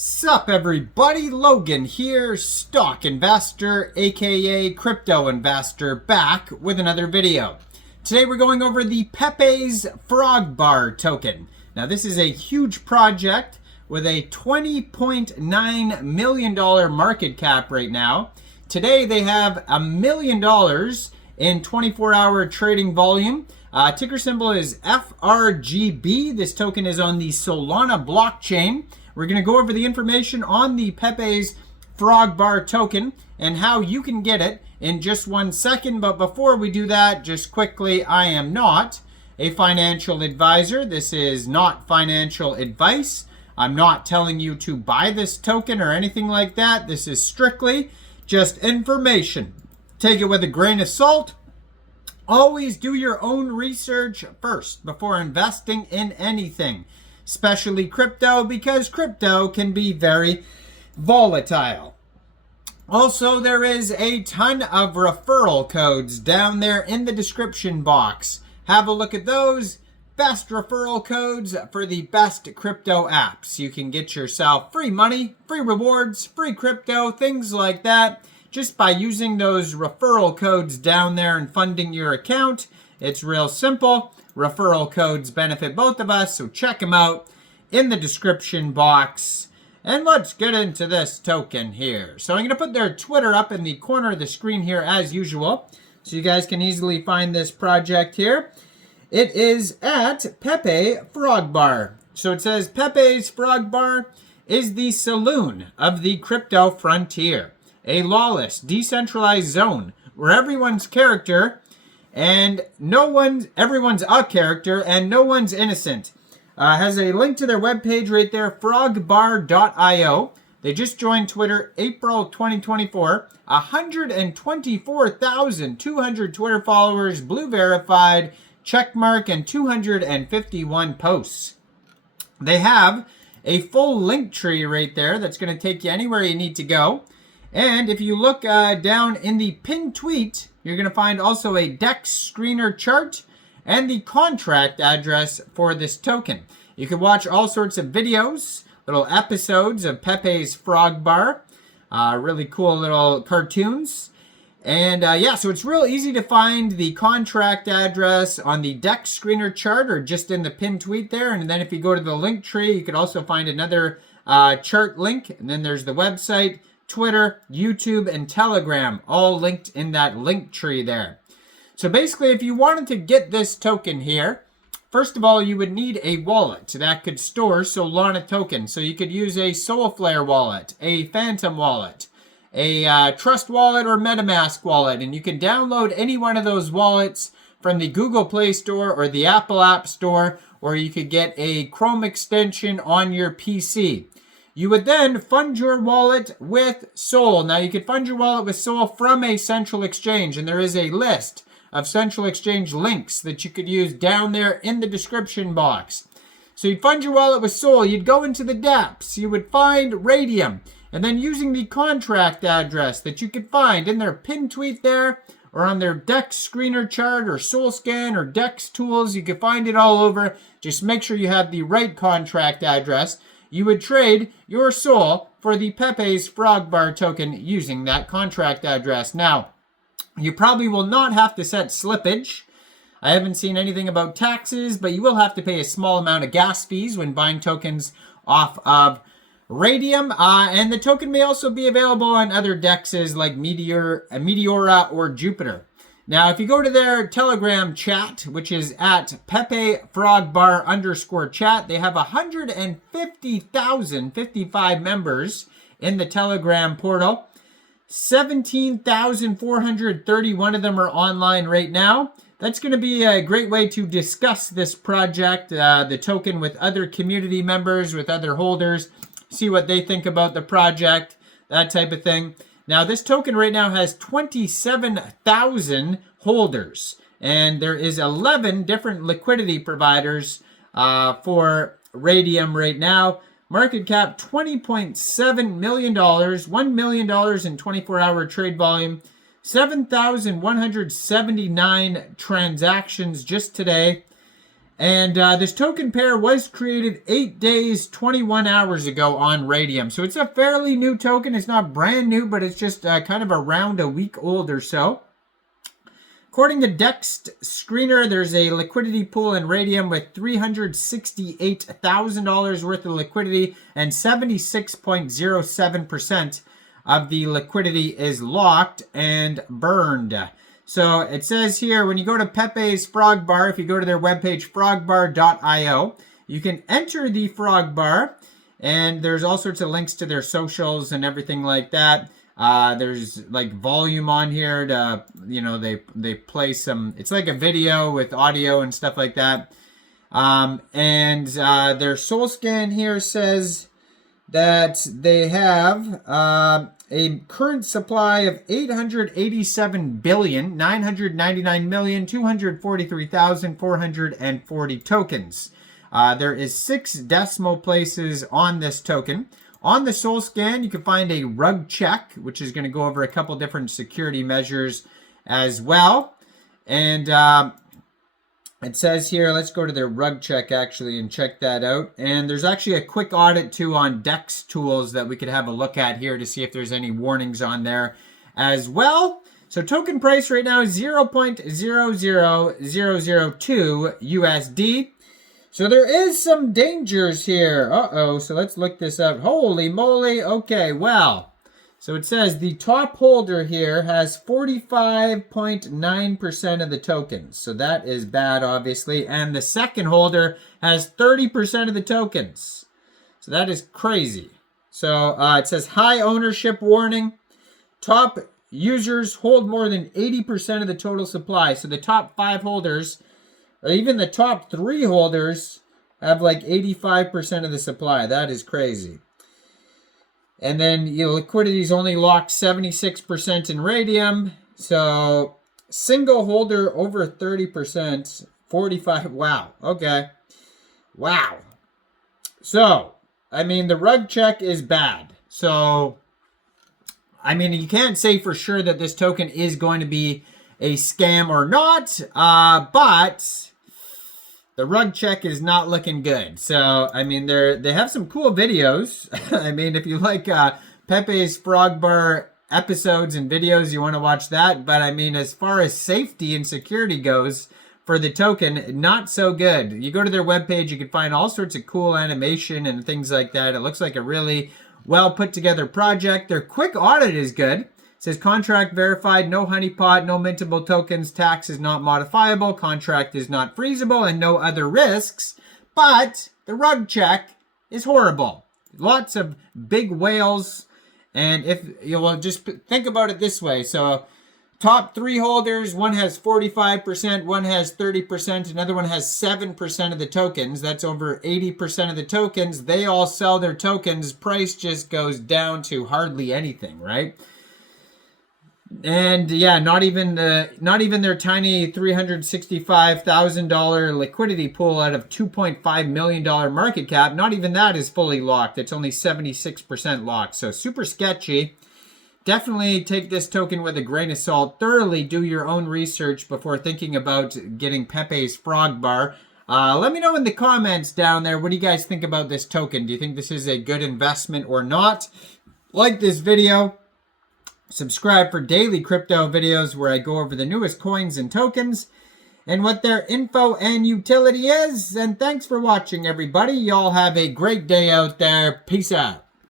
Sup everybody, Logan here, stock investor aka crypto investor, back with another video. Today we're going over the PEPE'S FROGBAR token. Now this is a huge project with a $20.9 million market cap right now. Today they have $1 million in 24-hour trading volume. Ticker symbol is FRGB. This token is on the Solana blockchain. We're going to go over the information on the PEPE'S FROGBAR token and how you can get it in just 1 second. But before we do that, just quickly, I am not a financial advisor. This is not financial advice. I'm not telling you to buy this token or anything like that. This is strictly just information. Take it with a grain of salt. Always do your own research first before investing in anything, especially crypto, because crypto can be very volatile. Also, there is a ton of referral codes down there in the description box. Have a look at those. Best referral codes for the best crypto apps. You can get yourself free money, free rewards, free crypto, things like that, just by using those referral codes down there and funding your account. It's real simple. Referral codes benefit both of us, so check them out in the description box. And let's get into this token here. So I'm going to put their Twitter up in the corner of the screen here as usual, so you guys can easily find this project here. It is at Pepe FROGBAR. So it says PEPE'S FROGBAR is the saloon of the crypto frontier, a lawless, decentralized zone where everyone's a character and everyone's a character and no one's innocent. Has a link to their webpage right there, frogbar.io. They just joined Twitter April 2024. 124,200 Twitter followers, blue verified, checkmark, and 251 posts. They have a full link tree right there that's going to take you anywhere you need to go. And if you look down in the pinned tweet, you're going to find also a DEX screener chart and the contract address for this token. You can watch all sorts of videos, little episodes of PEPE'S FROGBAR, really cool little cartoons. And yeah, so it's real easy to find the contract address on the DEX screener chart or just in the pinned tweet there. And then if you go to the link tree, you could also find another chart link. And then there's the website, Twitter, YouTube, and Telegram, all linked in that link tree there. So basically, if you wanted to get this token here, first of all, you would need a wallet that could store Solana tokens. So you could use a Soulflare wallet, a Phantom wallet, a Trust wallet, or MetaMask wallet. And you can download any one of those wallets from the Google Play Store or the Apple App Store, or you could get a Chrome extension on your PC. You would then fund your wallet with Sol. Now, you could fund your wallet with Sol from a central exchange, and there is a list of central exchange links that you could use down there in the description box. So you'd fund your wallet with Sol, you'd go into the depths, you would find RAYDIUM, and then using the contract address that you could find in their pinned tweet there, or on their DEX screener chart, or SolScan, or DEX tools, you could find it all over. Just make sure you have the right contract address. You would trade your Sol for the PEPE'S FROGBAR token using that contract address. Now, you probably will not have to set slippage. I haven't seen anything about taxes, but you will have to pay a small amount of gas fees when buying tokens off of RAYDIUM. And the token may also be available on other DEXs like Meteora or Jupiter. Now, if you go to their Telegram chat, which is at PEPEFROGBAR_chat, they have 150,055 members in the Telegram portal. 17,431 of them are online right now. That's going to be a great way to discuss this project, the token, with other community members, with other holders, see what they think about the project, that type of thing. Now, this token right now has 27,000 holders, and there is 11 different liquidity providers for RAYDIUM right now. Market cap $20.7 million, $1 million in 24-hour trade volume, 7,179 transactions just today. And this token pair was created 8 days, 21 hours ago on Raydium. So it's a fairly new token. It's not brand new, but it's just kind of around a week old or so. According to Dex Screener, there's a liquidity pool in Raydium with $368,000 worth of liquidity, and 76.07% of the liquidity is locked and burned. So it says here, when you go to PEPE'S FROGBAR, if you go to their webpage, frogbar.io, you can enter the FROGBAR, and there's all sorts of links to their socials and everything like that. There's like volume on here to, you know, they play some, it's like a video with audio and stuff like that. Their soul scan here says that they have a current supply of 887,999,243,440 tokens. There is 6 decimal places on this token. On the soul scan, you can find a rug check, which is going to go over a couple different security measures as well. And it says here, let's go to their rug check actually and check that out. And there's actually a quick audit too on Dex tools that we could have a look at here to see if there's any warnings on there as well. So token price right now is 0.00002 USD. So there is some dangers here. Uh-oh, so let's look this up. Holy moly. Okay, well, so it says the top holder here has 45.9% of the tokens. So that is bad, obviously. And the second holder has 30% of the tokens. So that is crazy. So it says high ownership warning. Top users hold more than 80% of the total supply. So the top 5 holders, or even the top 3 holders, have like 85% of the supply. That is crazy. And then your liquidity is only locked 76% in Raydium. So single holder over 30%, 45. Wow. Okay. Wow. So, I mean, the rug check is bad. So, I mean, you can't say for sure that this token is going to be a scam or not, but the rug check is not looking good. So, I mean, they have some cool videos. I mean, if you like PEPE'S FROGBAR episodes and videos, you want to watch that. But, I mean, as far as safety and security goes for the token, not so good. You go to their webpage, you can find all sorts of cool animation and things like that. It looks like a really well put together project. Their quick audit is good. It says contract verified, no honeypot, no mintable tokens, tax is not modifiable, contract is not freezable, and no other risks. But the rug check is horrible. Lots of big whales. And if you will just think about it this way. So top 3 holders, one has 45%, one has 30%, another one has 7% of the tokens. That's over 80% of the tokens. They all sell their tokens. Price just goes down to hardly anything, right? And yeah, not even their tiny $365,000 liquidity pool out of $2.5 million market cap, not even that is fully locked. It's only 76% locked. So super sketchy. Definitely take this token with a grain of salt. Thoroughly do your own research before thinking about getting PEPE'S FROGBAR. Let me know in the comments down there, what do you guys think about this token? Do you think this is a good investment or not? Like this video. Subscribe for daily crypto videos where I go over the newest coins and tokens and what their info and utility is. And thanks for watching, everybody. Y'all have a great day out there. Peace out.